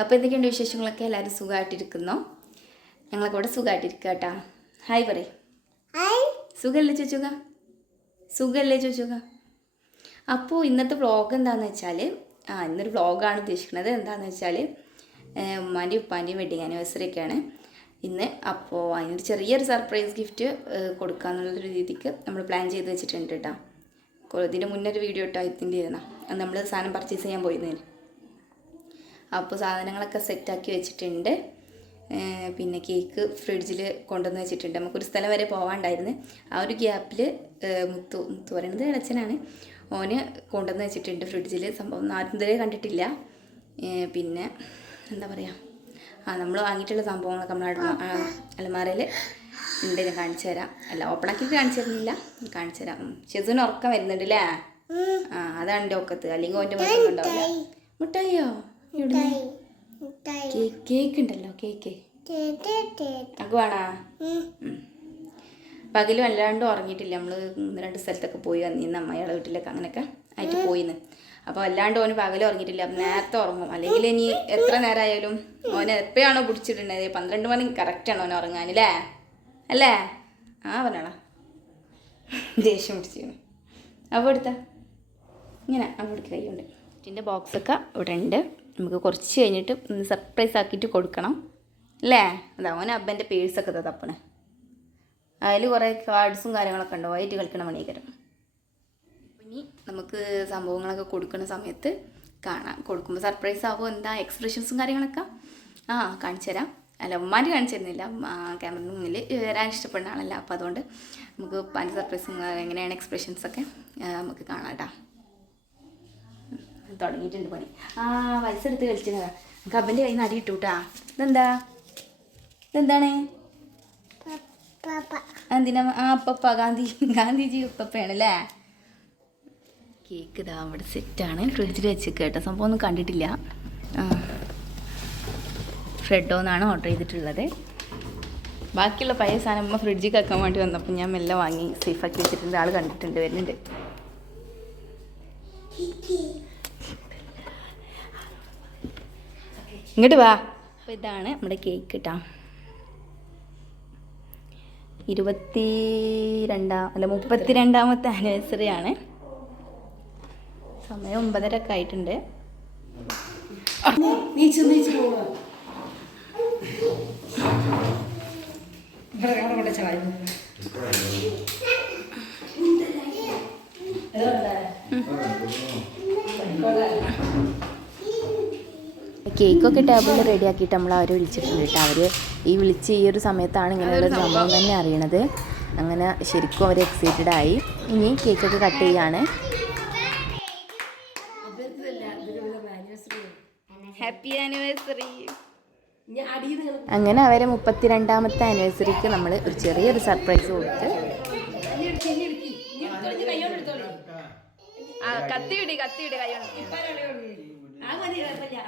അപ്പോൾ എന്തൊക്കെയുണ്ട് വിശേഷങ്ങളൊക്കെ? എല്ലാവരും സുഖമായിട്ടിരിക്കുന്നോ ഞങ്ങളൊക്കെ ഇവിടെ സുഖമായിട്ടിരിക്കുക കേട്ടാ. ഹായ് പറയ്. സുഖമല്ലേ ചോദിച്ചുക സുഖമല്ലേ ചോദിച്ചുക അപ്പോൾ ഇന്നത്തെ വ്ളോഗ് എന്താണെന്ന് വെച്ചാൽ ആ ഇന്നൊരു വ്ളോഗാണ് ഉദ്ദേശിക്കുന്നത്. എന്താണെന്ന് വെച്ചാൽ ഉമ്മാന്റെയും ഉപ്പാന്റെയും വെഡിങ് ആനിവേഴ്സറി ഒക്കെയാണ്. ഇന്ന് അപ്പോൾ അതിനൊരു ചെറിയൊരു സർപ്രൈസ് ഗിഫ്റ്റ് കൊടുക്കാന്നുള്ളൊരു രീതിക്ക് നമ്മൾ പ്ലാൻ ചെയ്ത് വെച്ചിട്ടുണ്ട് കേട്ടോ. ഇതിന്റെ മുന്നൊരു വീഡിയോ ഇട്ടോ ഇതിന്റെ ഇരുന്ന നമ്മൾ സാധനം പർച്ചേസ് ചെയ്യാൻ പോയിരുന്നതിന് അപ്പോൾ സാധനങ്ങളൊക്കെ സെറ്റാക്കി വെച്ചിട്ടുണ്ട്. പിന്നെ കേക്ക് ഫ്രിഡ്ജിൽ കൊണ്ടുവന്ന് വെച്ചിട്ടുണ്ട്. നമുക്കൊരു സ്ഥലം വരെ പോകാണ്ടായിരുന്നു ആ ഒരു ഗ്യാപ്പിൽ മുത്തു മുത്തു പറയുന്നത് ഇളച്ചനാണ്. ഓന് കൊണ്ടുവന്ന് വെച്ചിട്ടുണ്ട് ഫ്രിഡ്ജിൽ സംഭവം ആരും ഇതുവരെ കണ്ടിട്ടില്ല. പിന്നെ എന്താ പറയുക ആ നമ്മൾ വാങ്ങിയിട്ടുള്ള സംഭവങ്ങളൊക്കെ നമ്മൾ അലമാരയിൽ ഉണ്ട്. ഞാൻ കാണിച്ചു തരാം. അല്ല ഓപ്പൺ ആക്കിയിട്ട് കാണിച്ചു തരുന്നില്ല. കാണിച്ചു തരാം. ഷെസുവിന് ഉറക്കം വരുന്നുണ്ട് അല്ലേ ആ അതാണ് എന്റെ ഒക്കത്ത്. അല്ലെങ്കിൽ ഓന്റെ മുട്ടായിയോ? എവിടുന്ന് കേക്ക്. കേക്ക് ഉണ്ടല്ലോ കേക്ക് അഗുവാണാ വേണോ പകൽ വല്ലാണ്ട് ഉറങ്ങിയിട്ടില്ല. നമ്മൾ ഒന്ന് രണ്ട് സ്ഥലത്തൊക്കെ പോയി വന്നിന്ന് അമ്മയുടെ വീട്ടിലൊക്കെ അങ്ങനെയൊക്കെ ആയിട്ട് പോയിന്ന്. അപ്പോൾ വല്ലാണ്ട് ഓന് പകൽ ഉറങ്ങിയിട്ടില്ല. അപ്പം നേരത്തെ ഉറങ്ങും. അല്ലെങ്കിൽ ഇനി എത്ര നേരമായാലും ഓനെ എപ്പോഴാണോ പിടിച്ചിട്ടുണ്ടത് പന്ത്രണ്ട് മണി ആണ് ഓൻ ഉറങ്ങാൻ അല്ലേ? അല്ലേ? ആ പറഞ്ഞോളാം. ദേഷ്യം പിടിച്ചു അപ്പോൾ എടുത്ത. ഇങ്ങനെ അവിടെ കൈ ഉണ്ട് ബോക്സൊക്കെ ഇവിടെ ഉണ്ട് നമുക്ക് കുറച്ച് കഴിഞ്ഞിട്ട് ഒന്ന് സർപ്രൈസ് ആക്കിയിട്ട് കൊടുക്കണം. അല്ലേ? അതാ ഓൻ അബ്ബന്റെ പേഴ്സൊക്കെ ഇതാ തപ്പണ്. അതിൽ കുറേ കാർഡ്സും കാര്യങ്ങളൊക്കെ ഉണ്ടാവും ആയിട്ട് കളിക്കണ മണിക്കരം ഇനി നമുക്ക് സംഭവങ്ങളൊക്കെ കൊടുക്കുന്ന സമയത്ത് കാണാം. കൊടുക്കുമ്പോൾ സർപ്രൈസ് ആവും? എന്താ? എക്സ്പ്രഷൻസും കാര്യങ്ങളൊക്കെ. ആ കാണിച്ചു തരാം. അല്ല ഉമ്മാന്റെ കാണിച്ചു തരുന്നില്ല. ക്യാമറയുടെ മുന്നിൽ വരാൻ ഇഷ്ടപ്പെടുന്ന ആളല്ല. അപ്പോൾ അതുകൊണ്ട് നമുക്ക് പല സർപ്രൈസും എങ്ങനെയാണ് എക്സ്പ്രഷൻസൊക്കെ നമുക്ക് കാണാം കേട്ടോ. തുടങ്ങിയിട്ടുണ്ട് പണി. ആ വയസ്സെടുത്ത് കളിച്ചതാ നമുക്ക് അവന്റെ കയ്യിൽ നിന്ന് അടി ഇട്ടു കേട്ടാ ഇതെന്താ? ഇതെന്താണ്? എന്തിനാ? ആ അപ്പപ്പ ഗാന്ധി ഗാന്ധിജി ഉപ്പപ്പയാണ് അല്ലേ? കേക്ക് ഇതാ അവിടെ സെറ്റാണ്. ഫ്രിഡ്ജിൽ വെച്ച് കേട്ടോ. സംഭവം ഒന്നും കണ്ടിട്ടില്ല. ഫ്രെഡോ എന്നാണ് ഓർഡർ ചെയ്തിട്ടുള്ളത്. ബാക്കിയുള്ള പഴയ സാധനം അമ്മ ഫ്രിഡ്ജിൽ വെക്കാൻ വേണ്ടി വന്നപ്പോൾ ഞാൻ മെല്ലെ വാങ്ങി. സേഫാക്കി വെച്ചിട്ടുണ്ട്. ആൾ കണ്ടിട്ടുണ്ട് വരുന്നുണ്ട്. ഇങ്ങോട്ട് വാ. അപ്പോൾ ഇതാണ് നമ്മുടെ കേക്ക് കേട്ടോ ഇരുപത്തി രണ്ടാം അല്ല മുപ്പത്തി രണ്ടാമത്തെ ആനിവേഴ്സറി ആണ്. സമയം ഒമ്പതര ഒക്കെ ആയിട്ടുണ്ട് ചായ കേക്കൊക്കെ ടേബിളിൽ റെഡി ആക്കിയിട്ട് നമ്മൾ അവരെ വിളിച്ചിട്ടുണ്ട് കേട്ടോ. അവർ ഈ വിളിച്ച് ഈ ഒരു സമയത്താണ് ഇങ്ങനെയുള്ള സംഭവം തന്നെ അറിയണത്. അങ്ങനെ ശരിക്കും അവർ എക്സൈറ്റഡ് ആയി. ഇനി കേക്കൊക്കെ കട്ട് ചെയ്യാണ്. ഹാപ്പി ആനിവേഴ്സറി അങ്ങനെ അവരെ മുപ്പത്തിരണ്ടാമത്തെ ആനിവേഴ്സറിക്ക് നമ്മൾ ഒരു ചെറിയൊരു സർപ്രൈസ് കൊടുത്ത്. കത്തിയിടി കത്തി വിടി കത്തി കൈ ആ മതി കുഴപ്പമില്ല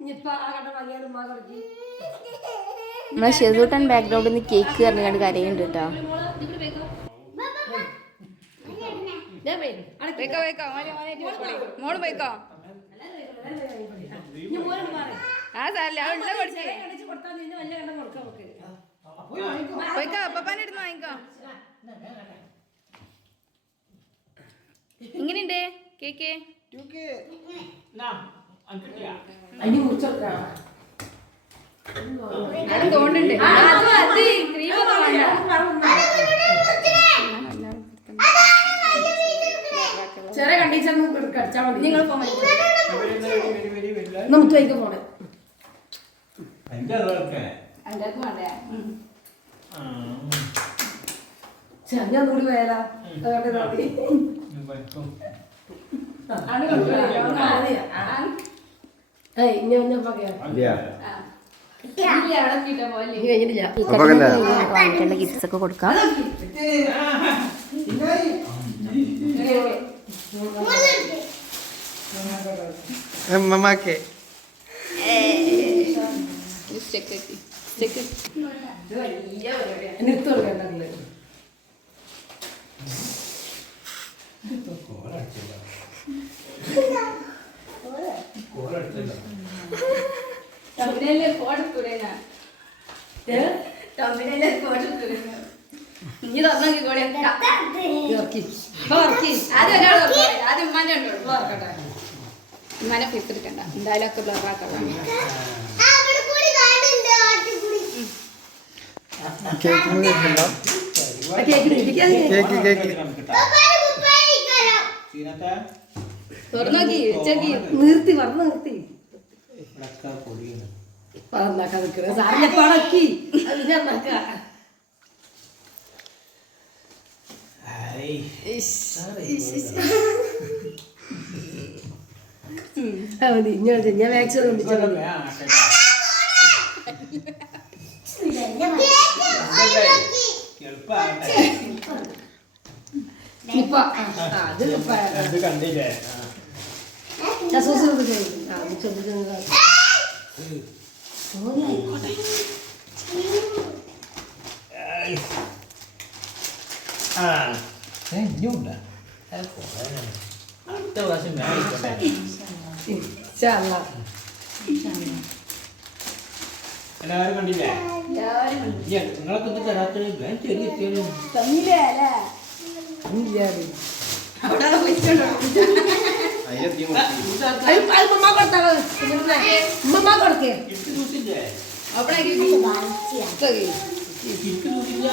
ഇനിയിപ്പോ ആ കണ്ട മലയാളം നമ്മളെ ഷെസൂട്ടൻ ബാക്ക്ഗ്രൗണ്ടിൽ നിന്ന് കേക്ക് കറങ്ങാണ്ട് കരയുണ്ട് കേട്ടോ മോൾ പോയിക്കോ ആ സാറില്ല കൊടുക്കേ പോയിക്കോ അപ്പാന്റെ എടുത്ത് വാങ്ങിക്കോ. കെ അവിടെ തോണ്ടുണ്ട് അത് മതി. വേണ്ട ചെറിയ കണ്ടീഷൻ കടിച്ചാൽ മതി. നിങ്ങൾ നമുക്ക് വൈകിട്ട് പോണേ ചെറിയ കൂടി വേല. ഗിഫ്റ്റ്സ് ഒക്കെ കൊടുക്കാം മമ്മാക്ക് നിർത്തി കൊടുക്കണ്ടല്ലേ ടൗണിലെ ഫോട്ടോ എടുത്തൂടേനാ ടൗണിലെ ഫോട്ടോ എടുത്തൂടേനാ നീ തുറന്നോക്കി കൂടെ ആദ്യം ഒരാൾ. ആദ്യം ഉമ്മാന്റെ ഉണ്ടോ തുറക്കട്ടെ. ഉമ്മാനെ ഫീസ് എന്തായാലും ഒക്കെ ബ്ലർ ആക്കാം കേക്ക് കേക്ക് കേക്ക് നിർത്തി പറഞ്ഞു നിർത്തി. നന്നാക്കാൻ നിൽക്കണേ. സാറിന്റെ പടക്കി അത് നന്നാക്കാ മതി. ഇങ്ങനെ ഞാൻ വാക്സിൻ കൊണ്ടിച്ചാൽ മതി അത് അത് കണ്ടില്ലേ? അടുത്ത പ്രാവശ്യം ഞാൻ ആയിക്കോട്ടെ എല്ലാവരും കണ്ടില്ലേ? നിങ്ങളൊക്കെ ഞാൻ ചെറിയ തന്നില്ലേ അല്ലേ? ഇല്ലാതെ അവിടെ വെച്ചോണ്ടോ ഉമ്മ കൊടുത്താ ഉമ്മ കൊടുക്കേ ഇട്ട് തൂത്തില്ലേ അവിടെ ഇട്ട് തൂത്തില്ല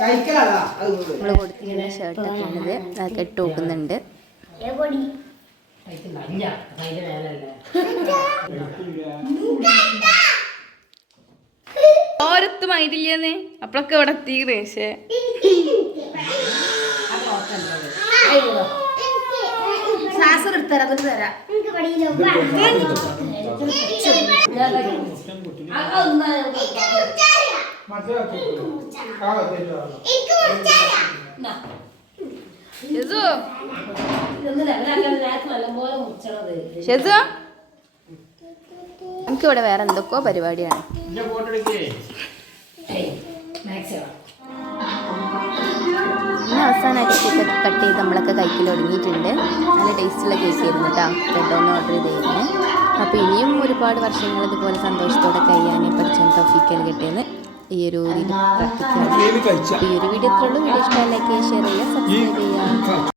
കഴിക്കലാ നമ്മൾ കൊടുത്തിരിക്കുന്ന ഉള്ളത് അതൊക്കെ ഇട്ട് നോക്കുന്നുണ്ട് ഓരത്തും ആയിട്ടില്ലെന്ന് അപ്പളൊക്കെ ഇവിടെ എത്തിക്കണ്. പക്ഷേ ശ്വാസം എടുത്തരാ തരാം. മുറിച്ചണത് ഷെസു നമുക്കിവിടെ വേറെ എന്തൊക്കെയോ പരിപാടിയാണ്. അവസാനായിട്ട് ഇന്ന് അവസാനമായിട്ട് കേക്ക് കട്ട് ചെയ്ത് നമ്മളൊക്കെ കൈക്കിൽ ഒടുങ്ങിയിട്ടുണ്ട് നല്ല ടേസ്റ്റുള്ള കേക്ക് ആയിരുന്നു കേട്ടോ ബ്രെഡ് ഒന്ന് ഓർഡർ ചെയ്തായിരുന്നു അപ്പോൾ ഇനിയും ഒരുപാട് വർഷങ്ങൾ ഇതുപോലെ സന്തോഷത്തോടെ കഴിയാൻ പഠിച്ചാൽ ടോഫിക്കൽ കിട്ടിയെന്ന് ഈ ഒരു പ്രാർത്ഥിക്കുകയാണ് ഈ ഒരു വീഡിയോ ഇത്രയുള്ളൂ വീഡിയോ ഇഷ്ടമായി ലൈക്ക് ചെയ്യുക ഷെയർ ചെയ്യുക സബ്സ്ക്രൈബ് ചെയ്യുക.